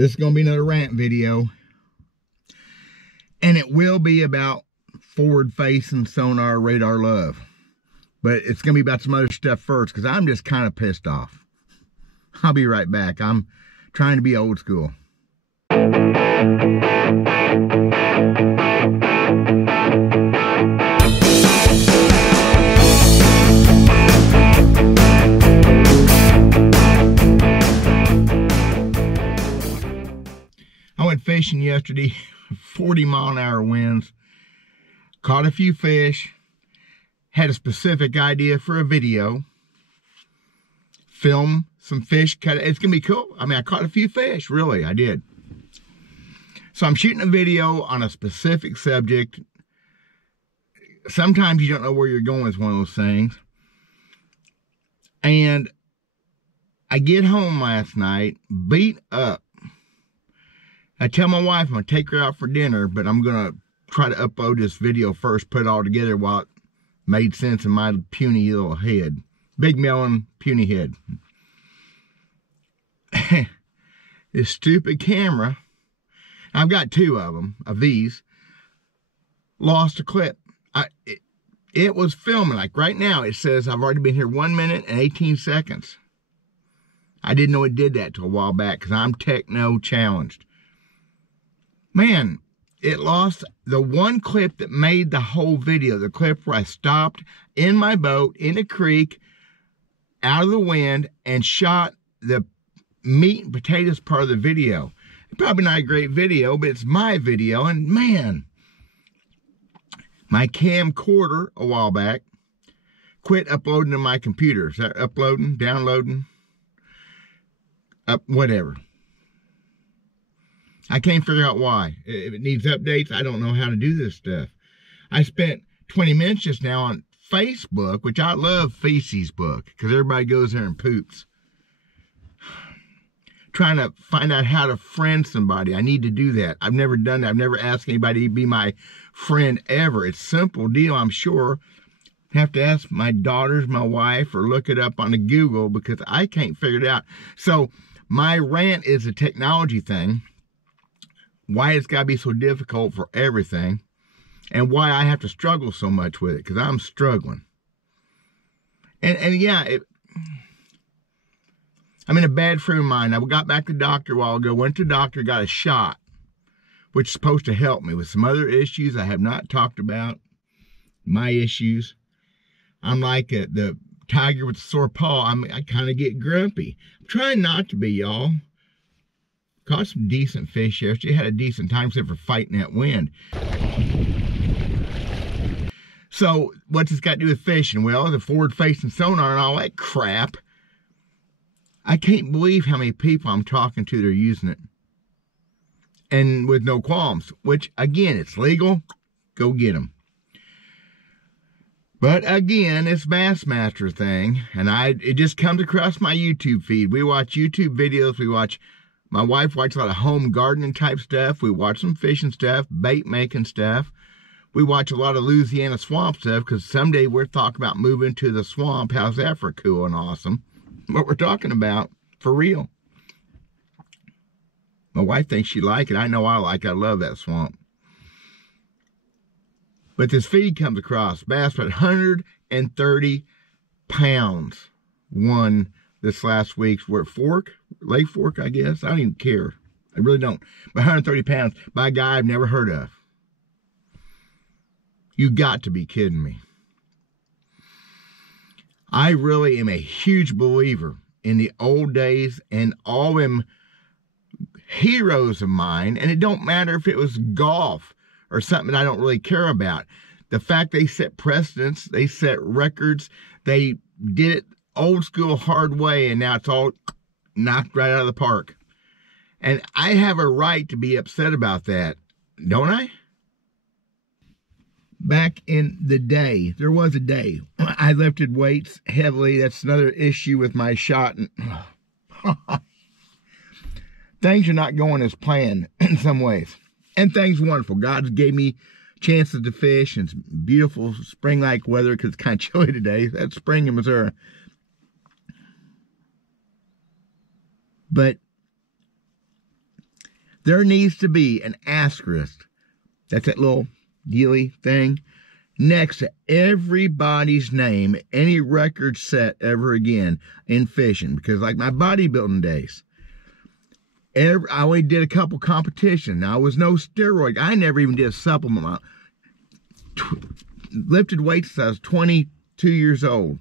This is going to be another rant video. And it will be about forward-facing sonar radar love. But it's going to be about some other stuff first, because I'm just kind of pissed off. I'll be right back. I'm trying to be old school. I went fishing yesterday, 40-mile-an-hour winds, caught a few fish, had a specific idea for a video, film some fish, it's gonna be cool. I mean, I caught a few fish, really, I did. So I'm shooting a video on a specific subject. Sometimes you don't know where you're going is one of those things. And I get home last night, beat up. I tell my wife I'm going to take her out for dinner, but I'm going to try to upload this video first, put it all together while it made sense in my puny little head. Big melon, puny head. This stupid camera, I've got two of them, of these, lost a clip. It was filming, like right now it says I've already been here 1 minute and 18 seconds. I didn't know it did that till a while back because I'm techno challenged. Man, it lost the one clip that made the whole video. The clip where I stopped in my boat in a creek out of the wind and shot the meat and potatoes part of the video. Probably not a great video, but it's my video. And man, my camcorder a while back quit uploading to my computer. Is that uploading, downloading, whatever. I can't figure out why. If it needs updates, I don't know how to do this stuff. I spent 20 minutes just now on Facebook, which I love Feces Book, because everybody goes there and poops. Trying to find out how to friend somebody. I need to do that. I've never done that. I've never asked anybody to be my friend ever. It's a simple deal, I'm sure. Have to ask my daughters, my wife, or look it up on the Google, because I can't figure it out. So my rant is a technology thing. Why it's got to be so difficult for everything, and why I have to struggle so much with it, because I'm struggling. And yeah, I'm in a bad frame of mind. I got back to the doctor a while ago, went to the doctor, got a shot, which is supposed to help me with some other issues I have not talked about, my issues. I'm like the tiger with the sore paw. I kind of get grumpy. I'm trying not to be, y'all. Caught some decent fish yesterday. Had a decent time except for fighting that wind. So what's this got to do with fishing? Well, the forward-facing sonar and all that crap. I can't believe how many people I'm talking to that are using it. And with no qualms. Which, again, it's legal. Go get them. But again, this Bassmaster thing. And it just comes across my YouTube feed. We watch YouTube videos. My wife watches a lot of home gardening type stuff. We watch some fishing stuff, bait making stuff. We watch a lot of Louisiana swamp stuff, because someday we're talking about moving to the swamp. How's that for cool and awesome? What we're talking about, for real. My wife thinks she likes it. I know I like it. I love that swamp. But this feed comes across. Bass at 130 pounds. Won this last week's, Lake Fork, I guess. I don't even care. I really don't. But 130 pounds by a guy I've never heard of. You got to be kidding me. I really am a huge believer in the old days and all them heroes of mine. And it don't matter if it was golf or something I don't really care about. The fact they set precedents, they set records, they did it old school hard way, and now it's all knocked right out of the park. And I have a right to be upset about that, don't I? Back in the day, there was a day, I lifted weights heavily. That's another issue with my shot. Things are not going as planned in some ways. And things are wonderful. God gave me chances to fish, and it's beautiful spring-like weather because it's kind of chilly today. That's spring in Missouri. But There needs to be an asterisk. That's that little dealy thing next to everybody's name, any record set ever again in fishing. Because like my bodybuilding days, I only did a couple competitions. Now, I was no steroid. I never even did a supplement. Lifted weights since I was 22 years old.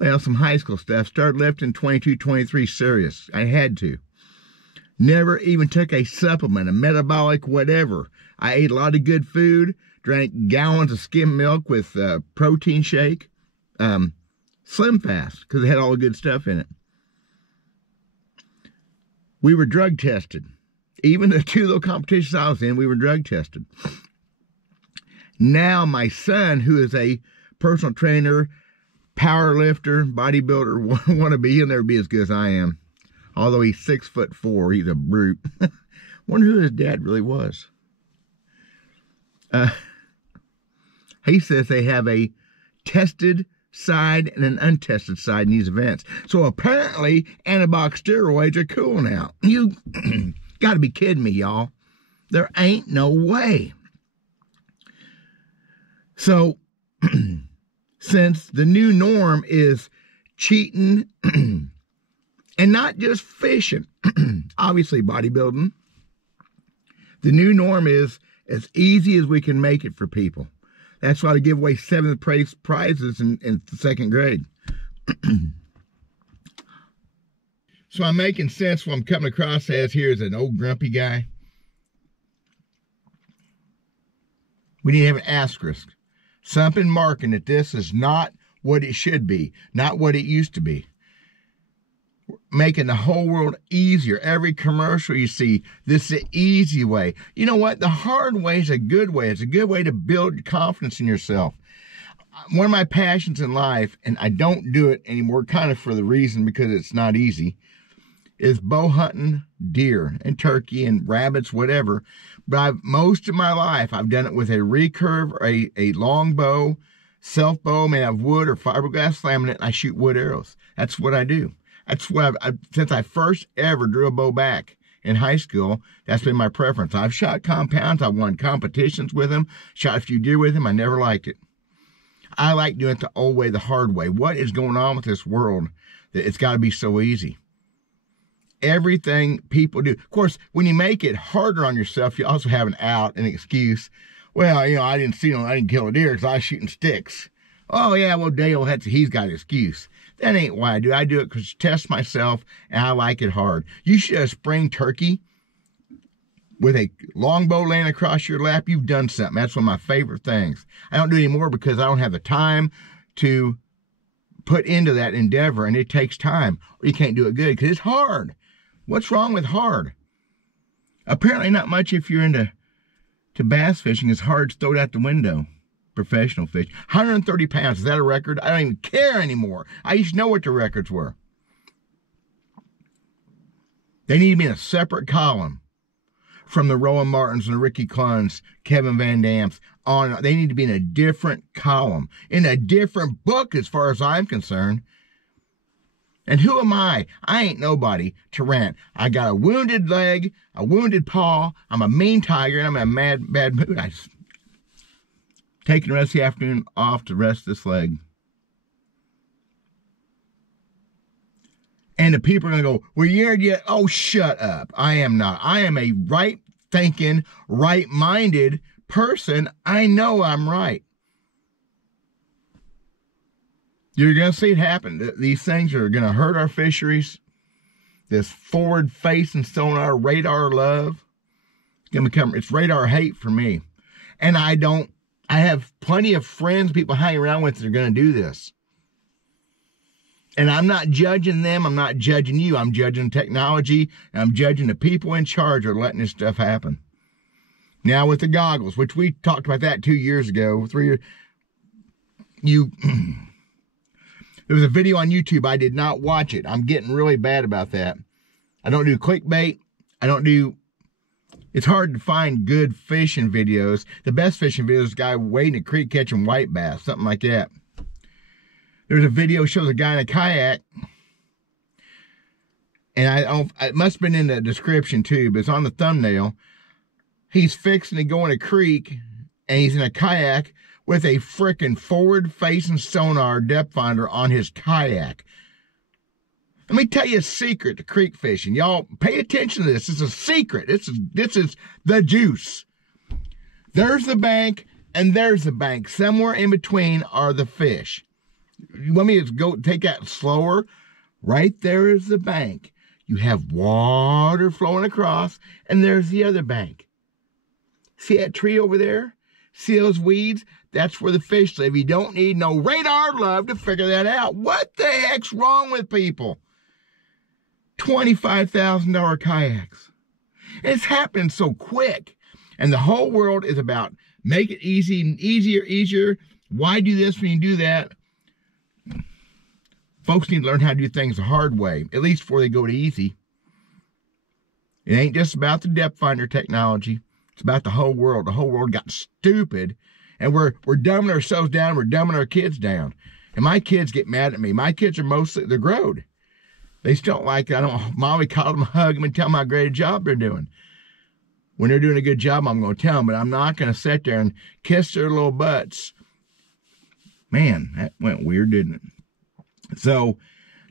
Well, some high school stuff. Started lifting 22, 23 serious. I had to. Never even took a supplement, a metabolic whatever. I ate a lot of good food, drank gallons of skim milk with protein shake. Slim fast, because it had all the good stuff in it. We were drug tested. Even the two little competitions I was in, we were drug tested. Now my son, who is a personal trainer, power lifter, bodybuilder, wannabe, he'll never be as good as I am. Although he's 6'4", he's a brute. Wonder who his dad really was. He says they have a tested side and an untested side in these events. So apparently, anabolic steroids are cool now. You got to be kidding me, y'all. There ain't no way. So, since the new norm is cheating, and not just fishing, obviously bodybuilding, the new norm is as easy as we can make it for people. That's why they give away 7th place prizes in 2nd grade. So I'm making sense what I'm coming across as here as an old grumpy guy. We need to have an asterisk. Something marking that this is not what it should be, not what it used to be. Making the whole world easier. Every commercial you see, this is the easy way. You know what? The hard way is a good way. It's a good way to build confidence in yourself. One of my passions in life, and I don't do it anymore, kind of for the reason because it's not easy, is bow hunting deer and turkey and rabbits, whatever. But most of my life, I've done it with a recurve or a long bow, self bow made out of wood or fiberglass laminate, and I shoot wood arrows. That's what I do. That's what since I first ever drew a bow back in high school, that's been my preference. I've shot compounds. I've won competitions with them, shot a few deer with them. I never liked it. I like doing it the old way, the hard way. What is going on with this world that it's got to be so easy? Everything people do. Of course, when you make it harder on yourself, you also have an out, an excuse. Well, you know, I didn't kill a deer because I was shooting sticks. Oh, yeah, well, Dale, he's got an excuse. That ain't why I do it. I do it because to test myself, and I like it hard. You shoot a spring turkey with a longbow laying across your lap, you've done something. That's one of my favorite things. I don't do it anymore because I don't have the time to put into that endeavor, and it takes time, or you can't do it good because it's hard. What's wrong with hard? Apparently not much if you're into bass fishing. It's hard to throw it out the window. Professional fish. 130 pounds. Is that a record? I don't even care anymore. I used to know what the records were. They need to be in a separate column from the Rowan Martins and the Ricky Cluns, Kevin Van Dam's on. They need to be in a different column, in a different book as far as I'm concerned. And who am I? I ain't nobody to rant. I got a wounded leg, a wounded paw. I'm a mean tiger, and I'm in a bad mood. I just taking the rest of the afternoon off to rest this leg. And the people are going to go, well, you're yet. Oh, shut up. I am not. I am a right-thinking, right-minded person. I know I'm right. You're going to see it happen. These things are going to hurt our fisheries. This forward face and still on our radar love. It's going to become, it's radar hate for me. And I have plenty of friends, people hanging around with that are going to do this. And I'm not judging them. I'm not judging you. I'm judging technology. And I'm judging the people in charge are letting this stuff happen. Now with the goggles, which we talked about that 2 years ago, 3 years. There was a video on YouTube. I did not watch it. I'm getting really bad about that. I don't do clickbait. It's hard to find good fishing videos. The best fishing videos is a guy wading a creek catching white bass, something like that. There's a video shows a guy in a kayak And I don't, it must have been in the description too, but it's on the thumbnail. He's fixing to go in a creek, and he's in a kayak with a frickin' forward-facing sonar depth finder on his kayak. Let me tell you a secret to creek fishing. Y'all, pay attention to this. It's a secret. This is the juice. There's the bank, and there's the bank. Somewhere in between are the fish. You want me to go take that slower? Right there is the bank. You have water flowing across, and there's the other bank. See that tree over there? See those weeds? That's where the fish live. You don't need no radar love to figure that out. What the heck's wrong with people? $25,000 kayaks. It's happening so quick. And the whole world is about make it easy and easier. Why do this when you do that? Folks need to learn how to do things the hard way, at least before they go to easy. It ain't just about the depth finder technology. It's about the whole world. The whole world got stupid, and we're dumbing ourselves down. We're dumbing our kids down. And my kids get mad at me. My kids are mostly, they're growed. They still don't like it. I don't, mommy call them, hug them, and tell them how great a job they're doing. When they're doing a good job, I'm going to tell them, but I'm not going to sit there and kiss their little butts. Man, that went weird, didn't it? So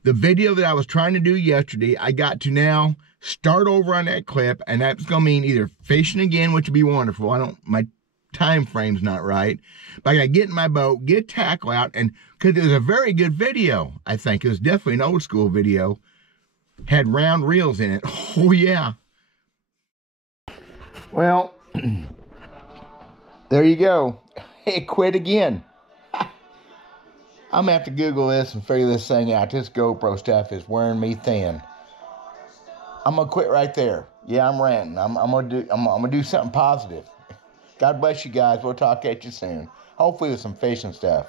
the video that I was trying to do yesterday, I got to now start over on that clip, and that's going to mean either fishing again, which would be wonderful. My time frame's not right. But I got to get in my boat, get tackle out, and because it was a very good video, I think. It was definitely an old school video. Had round reels in it. Oh, yeah. Well, there you go. It quit again. I'm gonna have to Google this and figure this thing out. This GoPro stuff is wearing me thin. I'm gonna quit right there. Yeah, I'm ranting. I'm gonna do something positive. God bless you guys. We'll talk at you soon. Hopefully with some fishing stuff.